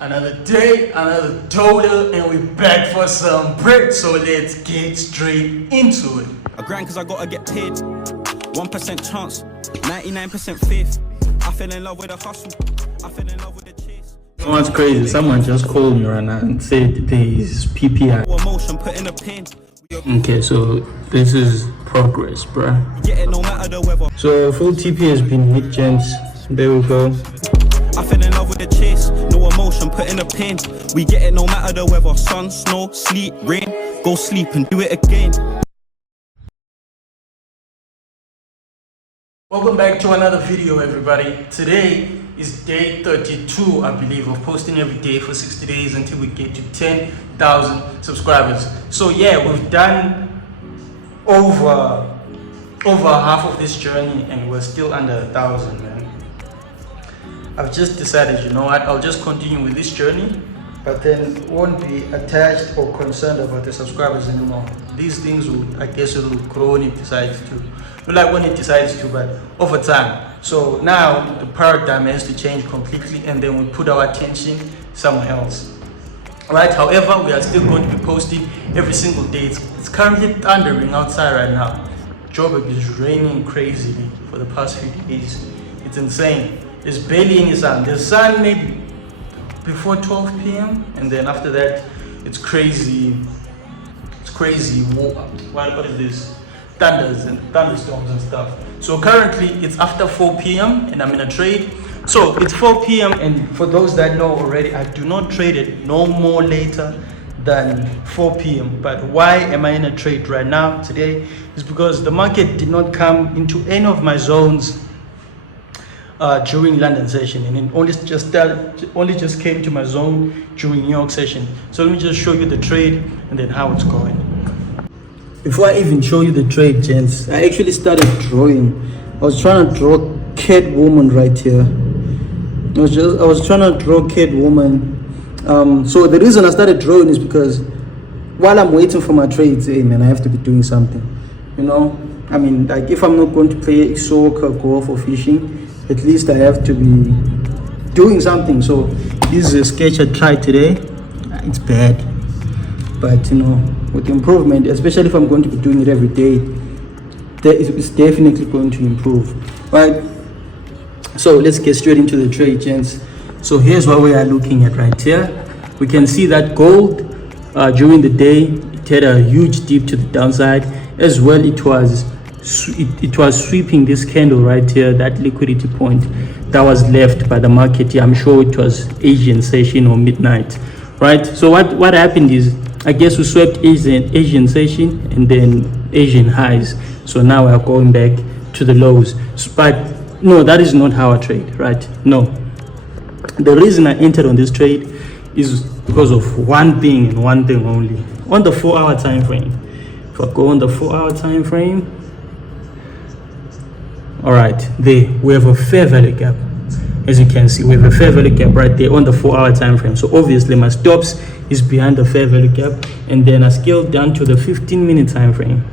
Another day, another total, and we're back for some break. So let's get straight into it. I grind cause I gotta get paid. 1% chance, 99% faith. I fell in love with the hustle. I fell in love with the chase. Someone's crazy. Someone just called me right now and said there is PPI. Emotion put in a pain. Okay, so this is progress, bruh. Get it no matter the weather. So full TP has been hit, gents. There we go. I fell in love with the chase. No emotion put in a pain. We get it no matter the weather. Sun, snow, sleet, rain. Go sleep and do it again. Welcome back to another video, everybody. Today is day 32, I believe, of posting every day for 60 days until we get to 10,000 subscribers. So yeah, we've done over half of this journey and we're still under 1,000, man. I've just decided, you know what, I'll just continue with this journey, but then won't be attached or concerned about the subscribers anymore. These things will, I guess, it will grow when it decides to. Not like when it decides to, but over time. So now the paradigm has to change completely, and then we put our attention somewhere else. Right? However, we are still going to be posting every single day. It's currently thundering outside right now. Joburg is raining crazily for the past few days. It's insane. There's barely any sun. There's sun maybe before 12 p.m. and then after that, it's crazy. It's crazy. What is this? Thunders and thunderstorms and stuff. So currently, it's after 4 p.m. and I'm in a trade. So it's 4 p.m. and for those that know already, I do not trade it no more later than 4 p.m. But why am I in a trade right now today? Is because the market did not come into any of my zones during London session, and it only just came to my zone during New York session. So let me just show you the trade and then how it's going. Before I even show you the trade, gents, I actually started drawing. I was trying to draw Catwoman right here. I was trying to draw Catwoman. So the reason I started drawing is because while I'm waiting for my trades, hey man, I have to be doing something. You know, I mean, like if I'm not going to play soccer, golf, or fishing, at least I have to be doing something. So this is a sketch I tried today. It's bad, but you know, with improvement, especially if I'm going to be doing it every day, it's definitely going to improve, right? So let's get straight into the trade, gents. So here's what we are looking at right here. We can see that gold during the day, it had a huge dip to the downside. As well, it was sweeping this candle right here, that liquidity point that was left by the market here. I'm sure it was Asian session or midnight, right? So what happened is, I guess we swept Asian session and then Asian highs. So now we are going back to the lows. But no, that is not how I trade, right? No. The reason I entered on this trade is because of one thing and one thing only. On the 4-hour time frame. If I go on the 4-hour time frame, all right, there we have a fair value gap. As you can see, we have a fair value gap right there on the 4-hour time frame. So obviously my stops is behind the fair value gap, and then I scaled down to the 15-minute time frame.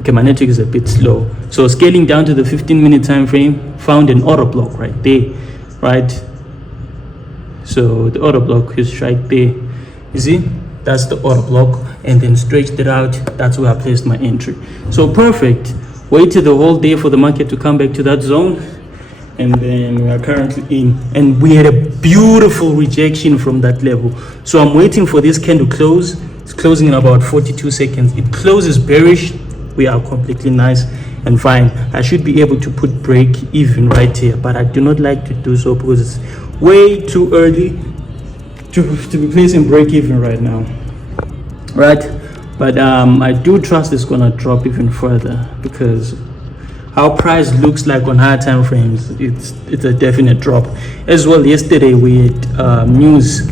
Okay, my network is a bit slow. So scaling down to the 15-minute time frame, found an order block right there, right? So the order block is right there. You see, that's the order block, and then stretched it out. That's where I placed my entry. So perfect. Waited the whole day for the market to come back to that zone, and then we are currently in, and we had a beautiful rejection from that level. So I'm waiting for this candle to close. It's closing in about 42 seconds. It closes bearish. We are completely nice and fine. I should be able to put break even right here, but I do not like to do so because it's way too early to be placing break even right now, right? But I do trust it's gonna drop even further because how price looks like on higher time frames, it's a definite drop. As well, yesterday we had news.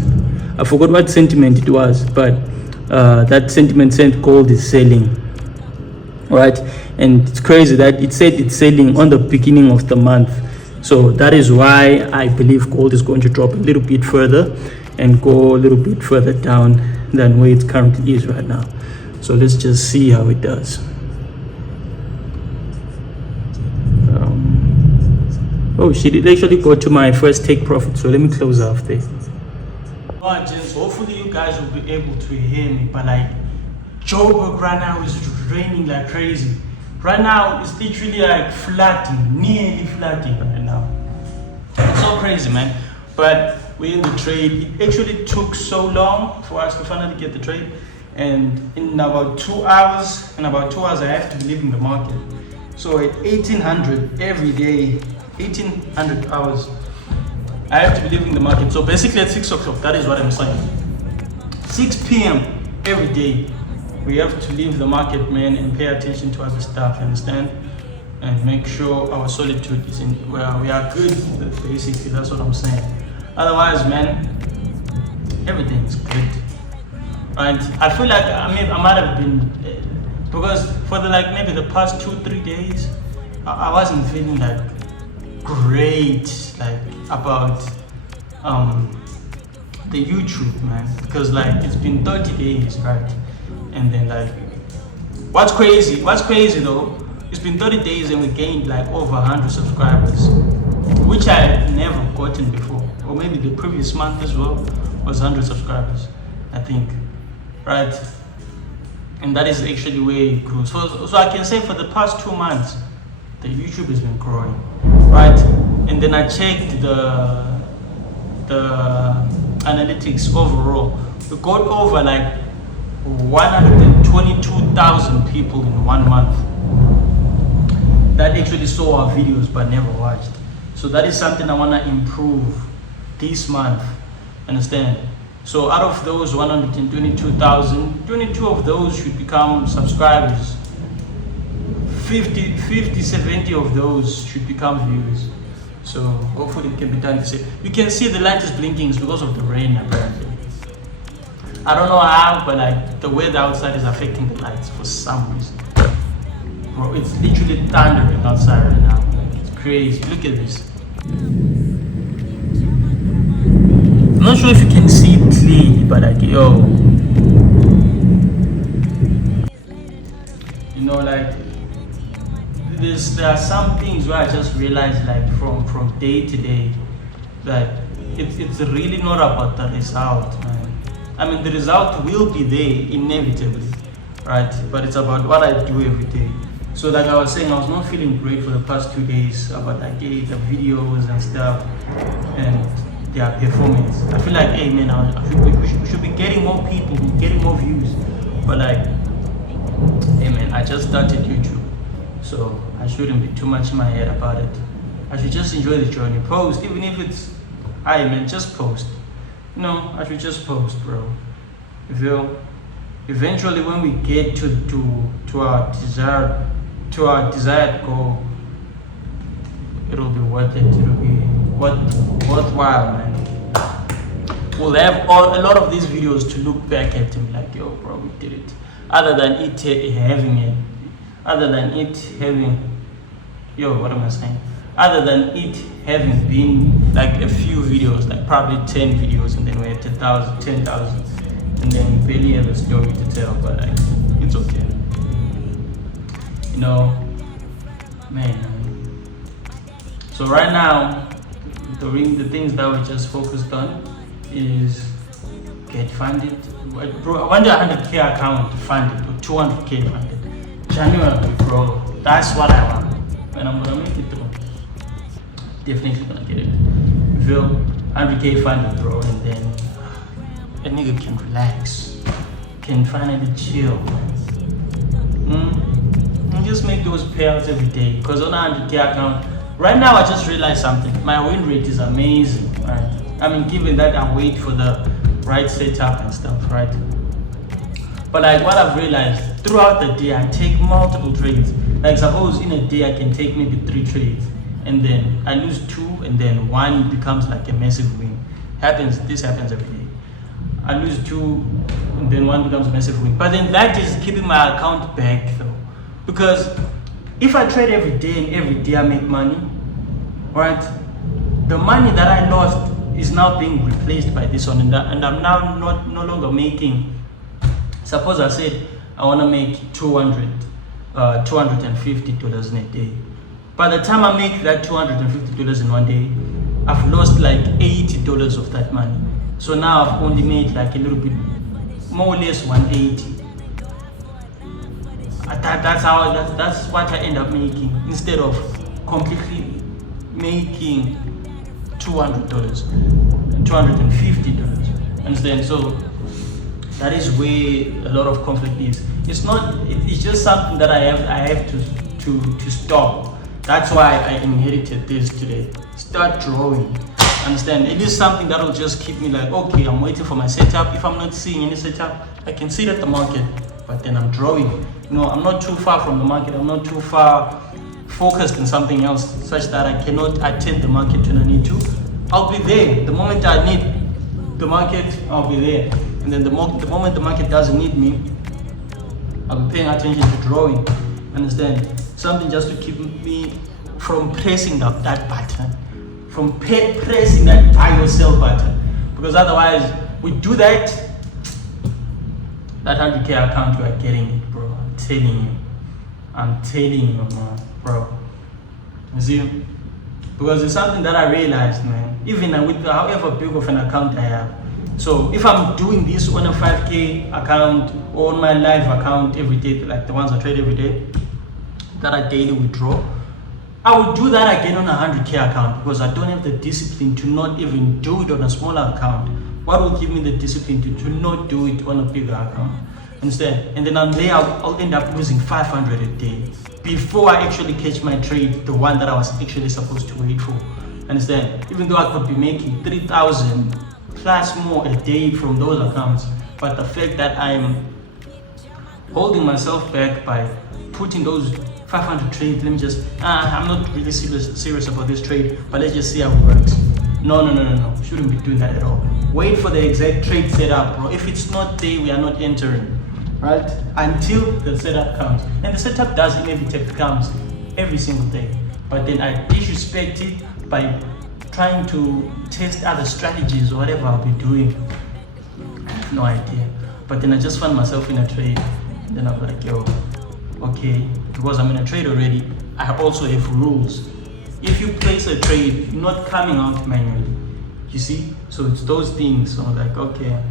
I forgot what sentiment it was, but that sentiment said gold is selling, right? And it's crazy that it said it's selling on the beginning of the month. So that is why I believe gold is going to drop a little bit further and go a little bit further down than where it currently is right now. So let's just see how it does. Oh shit, it actually got to my first take profit, so let me close off there. Alright gents, hopefully you guys will be able to hear me, but like Joburg right now is raining like crazy. Right now it's literally like flooding, nearly flooding right now. It's so crazy, man. But we're in the trade. It actually took so long for us to finally get the trade, and in about 2 hours, I have to be leaving the market. So at 1800 every day, 1800 hours, I have to be leaving the market. So basically at 6 o'clock, that is what I'm saying. 6 p.m. every day, we have to leave the market, man, and pay attention to other stuff, understand? And make sure our solitude is in, well, we are good, basically, that's what I'm saying. Otherwise, man, everything's good. And I feel like, I might have been, because for maybe the past 2-3 days, I wasn't feeling like great, like about the YouTube, man, because like it's been 30 days, right? And then like, what's crazy though, it's been 30 days and we gained like over 100 subscribers, which I had never gotten before, or maybe the previous month as well was 100 subscribers, I think, right? And that is actually where it grew. So I can say for the past 2 months, the YouTube has been growing, right? And then I checked the analytics overall. We got over like 122,000 people in 1 month that actually saw our videos but never watched. So that is something I want to improve this month, understand? So out of those 122,000, 22 of those should become subscribers. 50, 70 of those should become viewers. So hopefully it can be done. You can see the light is blinking, it's because of the rain apparently. I don't know how, but like the weather outside is affecting the lights for some reason. Bro, it's literally thundering outside right now. Like, it's crazy. Look at this. I'm not sure if you can see it clearly, but like, yo, you know, like there are some things where I just realized, like from day to day, that it's really not about the result, man. I mean, the result will be there inevitably, right? But it's about what I do every day. So like I was saying, I was not feeling great for the past 2 days about like the videos and stuff and their performance. I feel like, hey man, we should be getting more people, getting more views. But like, hey man, I just started YouTube, so I shouldn't be too much in my head about it. I should just enjoy the journey. Post, even if it's, hey man, just post. No, I should just post, bro. You feel? Eventually, when we get to our desired goal, it'll be worth it. It'll be worthwhile, man. We'll have a lot of these videos to look back at and be like, yo, bro, we did it. Other than it having, yo, what am I saying? Other than it having been like a few videos, like probably 10 videos, and then we had 10,000, and then we barely have a story to tell, but like, it's okay. You know, man. So right now, the things that we just focused on is get funded. Bro, I want a 100k account funded, or 200k funded. January, bro, that's what I want. And I'm gonna make it through. Definitely gonna get it. Feel 100k funded, bro, and then a nigga can relax, can finally chill, and just make those payouts every day. Because on a 100k account, right now I just realized something. My win rate is amazing, right? I mean, given that I wait for the right setup and stuff, right? But like what I've realized, throughout the day I take multiple trades. Like suppose in a day I can take maybe 3 trades, and then I lose 2, and then 1 becomes like a massive win. This happens every day. I lose 2, and then 1 becomes a massive win. But then that is keeping my account back though. Because if I trade every day and every day I make money, right? The money that I lost is now being replaced by this one, and I'm now no longer making. Suppose I said I want to make $250 in a day. By the time I make that $250 in one day, I've lost like $80 of that money. So now I've only made like a little bit, more or less 180. That's what I end up making instead of completely making $200, $250. Understand? So that is where a lot of conflict is. It's just something that I have to stop. That's why I inherited this today. Start drawing. Understand? It is something that will just keep me like, okay, I'm waiting for my setup. If I'm not seeing any setup, I can sit at the market, but then I'm drawing. You know, I'm not too far from the market. I'm not too far focused on something else such that I cannot attend the market when I need to. I'll be there. The moment I need the market, I'll be there. And then the moment the market doesn't need me, I'll be paying attention to drawing. Understand? Something just to keep me from pressing that button, from pressing that buy or sell button. Because otherwise, we do that 100K account, you are getting it, bro. I'm telling you, man, bro. You see? Because it's something that I realized, man. Even with however big of an account I have. So if I'm doing this on a 5K account or on my live account every day, like the ones I trade every day, that I daily withdraw, I would do that again on a 100K account because I don't have the discipline to not even do it on a smaller account. What will give me the discipline to not do it on a bigger account? Understand? And then on there, I'll end up losing 500 a day before I actually catch my trade, the one that I was actually supposed to wait for. Understand? Even though I could be making 3,000 plus more a day from those accounts, but the fact that I'm holding myself back by putting those 500 trades, let me just, I'm not really serious about this trade, but let's just see how it works. No. Shouldn't be doing that at all. Wait for the exact trade setup, bro. If it's not there, we are not entering, right? Until the setup comes. And the setup does inevitably comes every single day. But then I disrespect it by trying to test other strategies or whatever I'll be doing. I have no idea. But then I just find myself in a trade. Then I'm like, yo, okay, because I'm in a trade already, I also have rules. If you place a trade, you're not coming out manually. You see? So it's those things. So I'm like, okay,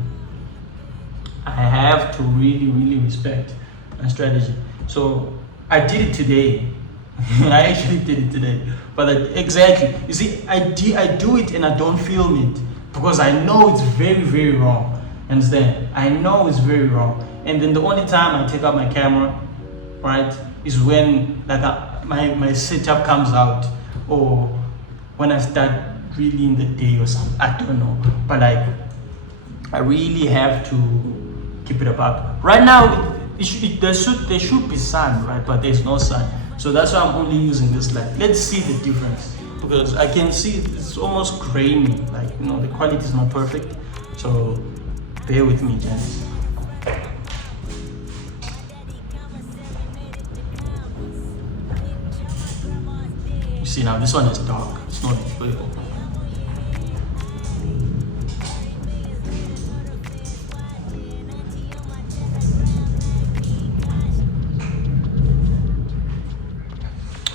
I have to really respect my strategy. So I did it today. I actually did it today. But exactly, you see, I do it and I don't film it because I know it's very wrong. Understand? I know it's very wrong. And then the only time I take out my camera, right, is when like my setup comes out, or when I start really in the day or something. I don't know. But like, I really have to keep it up. Right now, there should be sun, right? But there's no sun. So that's why I'm only using this light. Let's see the difference, because I can see it's almost grainy, like, you know, the quality is not perfect. So bear with me, gents. You see now, this one is dark. It's not enjoyable.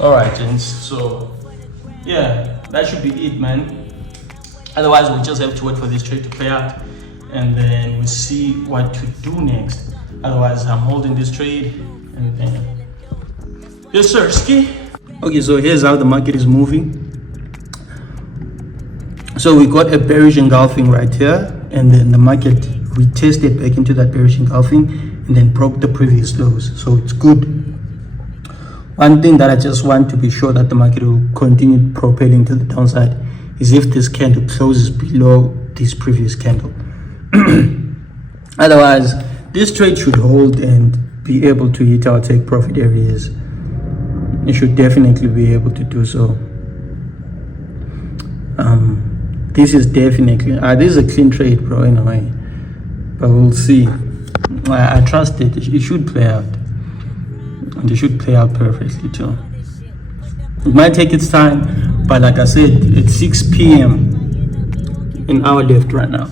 Alright, gents, so yeah, that should be it, man. Otherwise, we'll just have to wait for this trade to play out and then we'll see what to do next. Otherwise, I'm holding this trade and then yes sir, ski. Okay, so here's how the market is moving. So we got a bearish engulfing right here, and then the market retested back into that bearish engulfing and then broke the previous lows. So it's good. One thing that I just want to be sure that the market will continue propelling to the downside is if this candle closes below this previous candle. Otherwise, this trade should hold and be able to hit our take profit areas. It should definitely be able to do so. This is definitely, this is a clean trade, bro, in a way. But we'll see. I trust it. It should play out. And it should play out perfectly too. It might take its time, but like I said, it's 6 p.m. an hour left right now.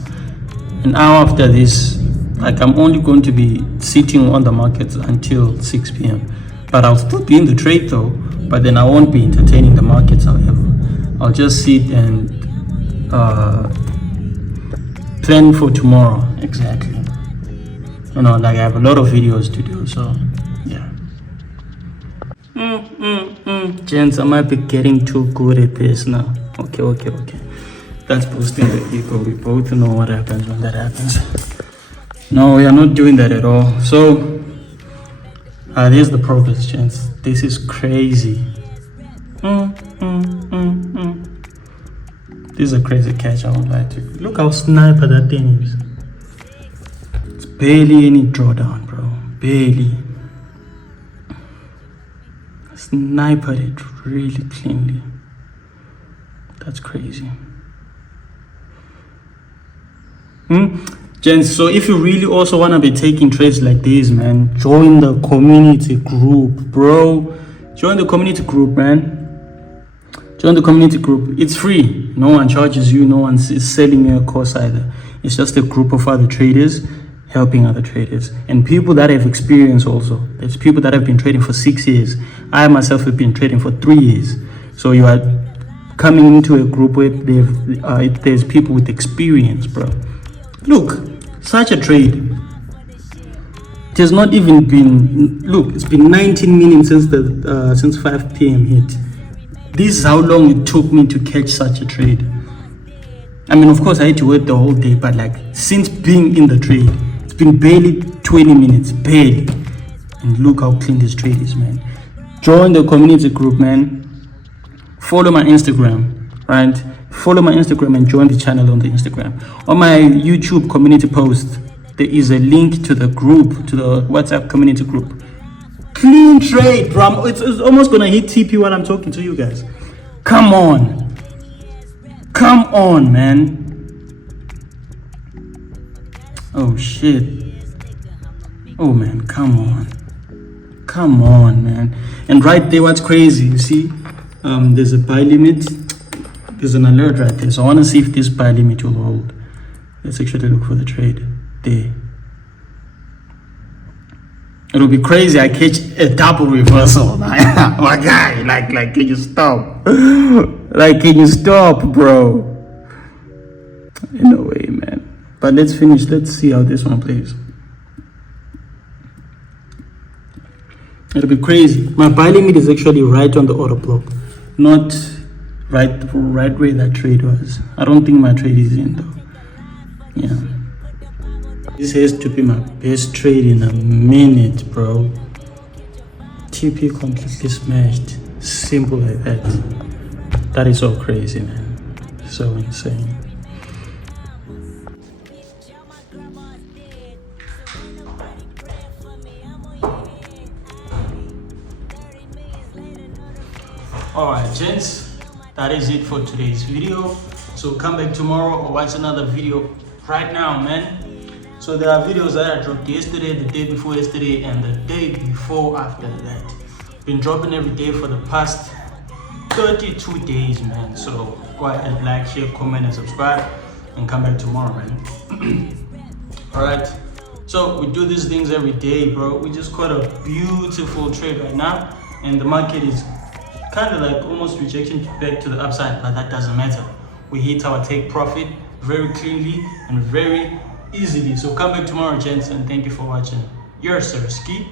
An hour after this, like, I'm only going to be sitting on the markets until 6 p.m. But I'll still be in the trade though. but then I won't be entertaining the markets. However, I'll just sit and plan for tomorrow. Exactly. You know, like I have a lot of videos to do, so yeah. Gents, I might be getting too good at this now. Okay. That's boosting the ego. We both know what happens when that happens. No, we are not doing that at all. So, there's the progress, gents. This is crazy. This is a crazy catch, I won't lie to you. Look how sniper that thing is. It's barely any drawdown, bro. Barely. Snipered it really cleanly. That's crazy. Gents, so if you really also want to be taking trades like this, man, join the community group, bro. Join the community group, man. Join the community group. It's free. No one charges you. No one is selling you a course either. It's just a group of other traders helping other traders and people that have experience also. There's people that have been trading for 6 years. I myself have been trading for 3 years. So you are coming into a group where there's people with experience, bro. Look, such a trade. It has not even been, look, it's been 19 minutes since 5 p.m. hit. This is how long it took me to catch such a trade. I mean, of course, I had to wait the whole day, but like, since being in the trade, it's been barely 20 minutes, barely. And look how clean this trade is, man. Join the community group, man. Follow my Instagram, right? Follow my Instagram and join the channel on the Instagram. On my YouTube community post, there is a link to the group, to the WhatsApp community group. Clean trade, bro. It's almost gonna hit TP while I'm talking to you guys. Come on, man. Oh shit. Oh man, come on, man. And right there, what's crazy, you see, there's a buy limit. There's an alert right there. So I want to see if this buy limit will hold. Let's actually look for the trade there. It'll be crazy. I catch a double reversal. My guy, like, can you stop? Like, can you stop, bro? In a way, man. But let's finish. Let's see how this one plays. It'll be crazy. My buy limit is actually right on the order block, not right where that trade was. I don't think my trade is in though. Yeah. This has to be my best trade in a minute, bro. TP completely smashed. Simple like that. That is so crazy, man. So insane. Alright, gents, that is it for today's video. So come back tomorrow or watch another video right now, man. So there are videos that I dropped yesterday, the day before yesterday, and the day before after that. Been dropping every day for the past 32 days, man. So go ahead, like, share, comment, and subscribe, and come back tomorrow, man. Alright, so we do these things every day, bro. We just caught a beautiful trade right now, and the market is kind of like almost rejection back to the upside, but that doesn't matter. We hit our take profit very cleanly and very easily. So come back tomorrow, gents, and thank you for watching. Your Sirski.